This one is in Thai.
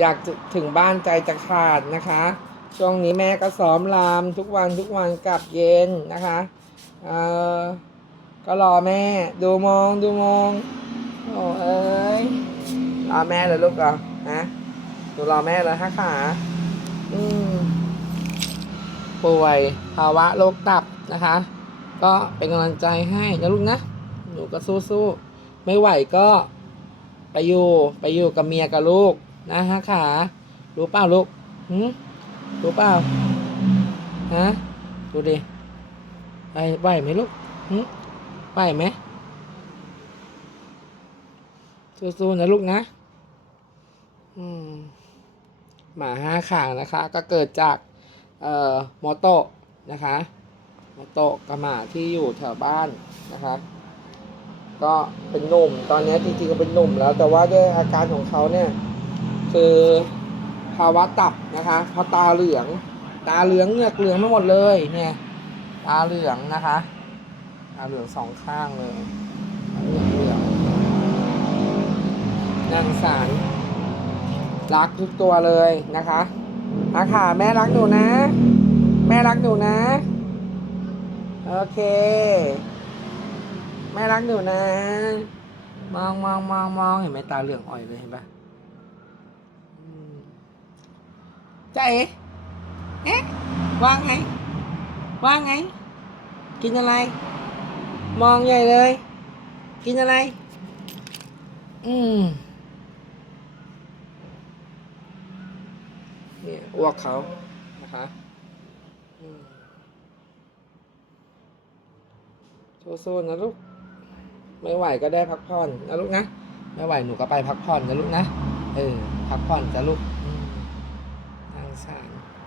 อยากจะถึงบ้านใจจะขาดนะคะ ช่วงนี้แม่ก็ซ้อมรำทุกวันทุกวันกลับเย็นนะคะเออก็รอแม่ดูมองดูมองโอ้เอ้ยรอแม่เลยลูกเหรอฮะดูรอแม่เลยฮะขาอืมป่วยภาวะโรคตับนะคะ ก็เป็นกำลังใจให้นะลูกนะหนูก็สู้ๆไม่ไหวก็ไปอยู่ไปอยู่กับเมียกับลูก นะฮะขารู้เปล่าลูกหืมรู้เปล่าฮะดูดิไปไหวไหมลูกหืมไหวไหมสู้ๆนะลูกนะ อืมหมาห้าขางนะคะ ก็เกิดจาก เอ่อมอโตะนะคะมอโตะกระหมาที่อยู่แถวบ้านนะคะ ก็เป็นหนุ่มตอนนี้จริงๆก็เป็นหนุ่มแล้ว แต่ว่าด้วยอาการของเขาเนี่ย คือภาวะตับนะคะพราะตาเหลือง ตาเหลืองเหงือกเหลืองไม่หมดเลยเนี่ยตาเหลืองนะคะตาเหลืองสองข้างเลยตาเหลืองเหลืองนางสารรักทุกตัวเลยนะคะอาขาแม่รักหนูนะ แม่รักหนูนะ โอเค แม่รักหนูนะ มองมองมองมองเห็นไหมตาเหลืองอ่อยเลยเห็นปะอืมใจาเอ๋เอ๊ะว่าไง ว่าไง กินอะไร มองใหญ่เลย กินอะไร อืมเนี่ยอ้วกเขานะคะอืมสู้ๆนะลูก ไม่ไหวก็ได้พักผ่อนนะลูกนะ ไม่ไหวหนูก็ไปพักผ่อนนะลูกนะ เออ พักผ่อนจ้ะลูก things hang.